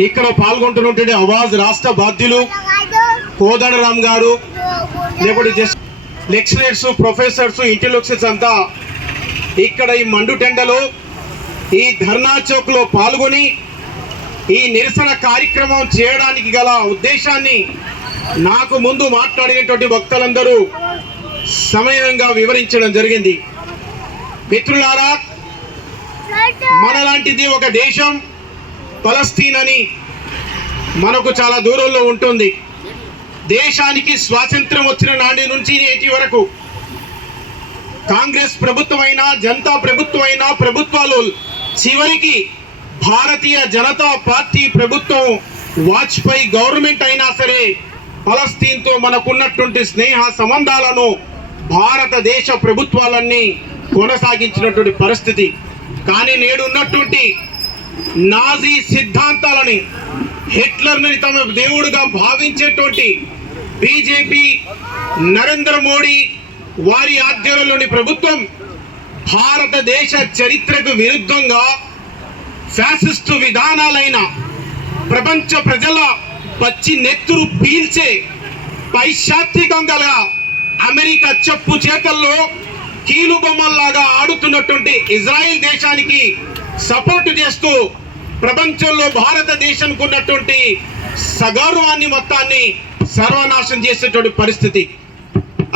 ఇక్కడ పాల్గొంటున్నటువంటి అవాజ్ రాష్ట్ర బాధ్యులు కోదండరామ్ గారు లేకపోతే జస్ట్ లెక్చరర్స్ ప్రొఫెసర్స్ ఇంటెలెక్చువల్స్ అంతా ఇక్కడ ఈ మండుటెండలో ఈ ధర్నా చౌక్లో పాల్గొని ఈ నిరసన కార్యక్రమం చేయడానికి గల ఉద్దేశాన్ని నాకు ముందు మాట్లాడినటువంటి వక్తలందరూ సమయంగా వివరించడం జరిగింది. మిత్రులారా మనలాంటిది ఒక దేశం పలస్తీన్ అని మనకు చాలా దూరంలో ఉంటుంది. దేశానికి స్వాతంత్రం వచ్చిన నాటి నుంచి నేటి వరకు కాంగ్రెస్ ప్రభుత్వమైనా జనతా ప్రభుత్వమైనా ప్రభుత్వాలు చివరికి భారతీయ జనతా పార్టీ ప్రభుత్వం వాజ్పేయి గవర్నమెంట్ అయినా సరే పలస్తీన్తో మనకున్నటువంటి స్నేహ సంబంధాలను భారతదేశ ప్రభుత్వాలన్నీ కొనసాగించినటువంటి పరిస్థితి. కానీ నేడు ఉన్నటువంటి నాజీ సిద్ధాంతాలని హిట్లర్ని తమ దేవుడుగా భావించేటువంటి బీజేపీ నరేంద్ర మోడీ వారి ఆధ్వర్యంలోని ప్రభుత్వం భారతదేశ చరిత్రకు విరుద్ధంగా ఫ్యాసిస్టు విధానాలైన ప్రపంచ ప్రజల పచ్చి నెత్తురు పీల్చే పైశాత్వికం గల అమెరికా చెప్పు చేతల్లో కీలుబొమ్మల్లాగా ఆడుతున్నటువంటి ఇజ్రాయెల్ దేశానికి సపోర్ట్ చేస్తూ ప్రపంచంలో భారతదేశంకు ఉన్నటువంటి సగౌరవాన్ని మొత్తాన్ని సర్వనాశనం చేసేటువంటి పరిస్థితి.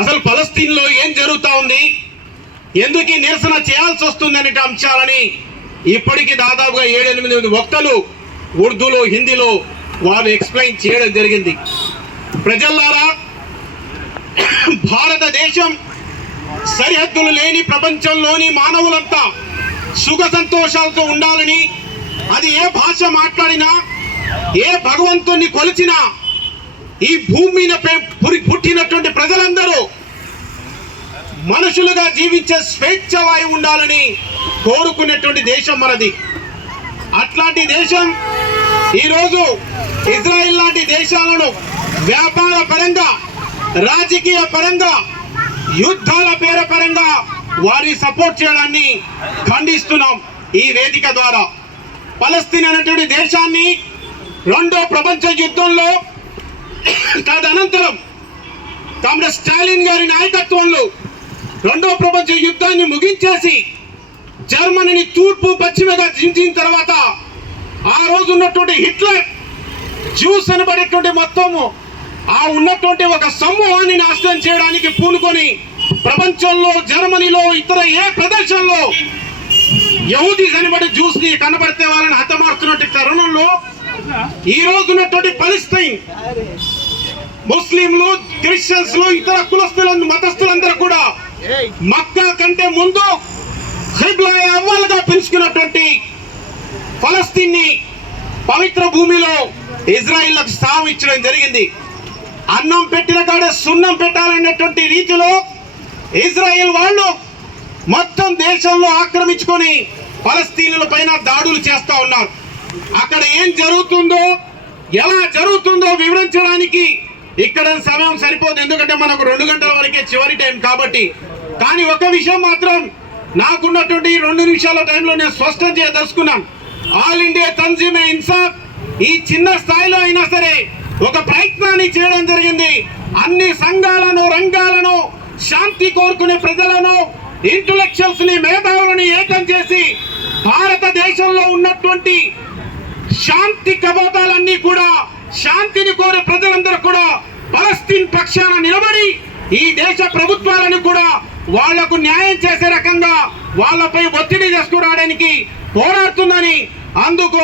అసలు పలస్తీన్లో ఏం జరుగుతా ఉంది? ఎందుకు నిరసన చేయాల్సి వస్తుంది అనే అంశాలని ఇప్పటికీ దాదాపుగా ఏడెనిమిది మంది వక్తలు ఉర్దూలో హిందీలో వారు ఎక్స్ప్లెయిన్ చేయడం జరిగింది. ప్రజల్లారా భారతదేశం సరిహద్దులు లేని ప్రపంచంలోని మానవులంతా సుఖ సంతోషాలతో ఉండాలని అది ఏ భాష మాట్లాడినా ఏ భగవంతుణ్ణి కొలిచినా ఈ భూమి మీద పుట్టినటువంటి ప్రజలందరూ మనుషులుగా జీవించే స్వేచ్ఛ వాయువు ఉండాలని కోరుకునేటువంటి దేశం మనది. అట్లాంటి దేశం ఈరోజు ఇజ్రాయిల్ లాంటి దేశాలను వ్యాపార పరంగా రాజకీయ పరంగా యుద్ధాల పేర పరంగా వారి సపోర్ట్ చేయడాన్ని ఖండిస్తున్నాం ఈ వేదిక ద్వారా. పలస్తీన్ అనేటువంటి దేశాన్ని రెండో ప్రపంచ యుద్ధంలో తదనంతరం కామ్రేడ్ స్టాలిన్ గారి నాయకత్వంలో రెండో ప్రపంచ యుద్ధాన్ని ముగించేసి జర్మనీని తూర్పు పశ్చిమగా దించిన తర్వాత ఆ రోజు ఉన్నటువంటి హిట్లర్ జ్యూస్ అనబడేటువంటి మొత్తము ఆ ఉన్నటువంటి ఒక సమూహాన్ని నాశనం చేయడానికి పూనుకొని ప్రపంచంలో జర్మనీలో ఇతర ఏ ప్రదేశంలో యహూదీ కనబడి జ్యూస్ని కనబడితే వాళ్ళని హతమారుతున్నటువంటి తరుణంలో ఈ రోజు ఉన్నటువంటి ముస్లింలు క్రిస్టియన్స్ ఇతర కులస్తుల మతస్థులందరూ కూడా మక్కా కంటే ముందు అవ్వాలిగా అవ్వాలుగా పిలుచుకున్నటువంటి ఫలస్తీన్ని పవిత్ర భూమిలో ఇజ్రాయిల్లకు స్థానం ఇచ్చడం జరిగింది. అన్నం పెట్టిన కాడ సున్నం పెట్టాలనేటువంటి రీతిలో ఇజ్రాయిల్ వాళ్ళు మొత్తం దేశంలో ఆక్రమించుకొని పలస్తీనుల పైన దాడులు చేస్తా ఉన్నారు. అక్కడ ఏం జరుగుతుందో ఎలా జరుగుతుందో వివరించడానికి ఇక్కడ సమయం సరిపోదు. ఎందుకంటే మనకు రెండు గంటల వరకే చివరి టైం కాబట్టి. కానీ ఒక విషయం మాత్రం నాకున్నటువంటి రెండు నిమిషాల టైంలో నేను స్పష్టం చేయదలుచుకున్నాను. ఆల్ ఇండియా తన్జీమే ఇన్సాఫ్ ఈ చిన్న స్థాయిలో అయినా సరే ఒక ప్రయత్నాన్ని చేయడం జరిగింది. అన్ని సంఘాలను రంగాలను శాంతి కోరుకునే ప్రజలను ఇంటలెక్చువల్స్ని మేధావులని ఏకం చేసి భారతదేశంలో ఉన్నటువంటి శాంతి కబోతాలన్నీ కూడా శాంతిని కోరే ప్రజలందరూ కూడా పలస్తీన్ పక్షాన నిలబడి ఈ దేశ ప్రభుత్వాలను కూడా వాళ్ళకు న్యాయం చేసే రకంగా వాళ్ళపై ఒత్తిడి చేసుకురావడానికి పోరాడుతుందని అందుకు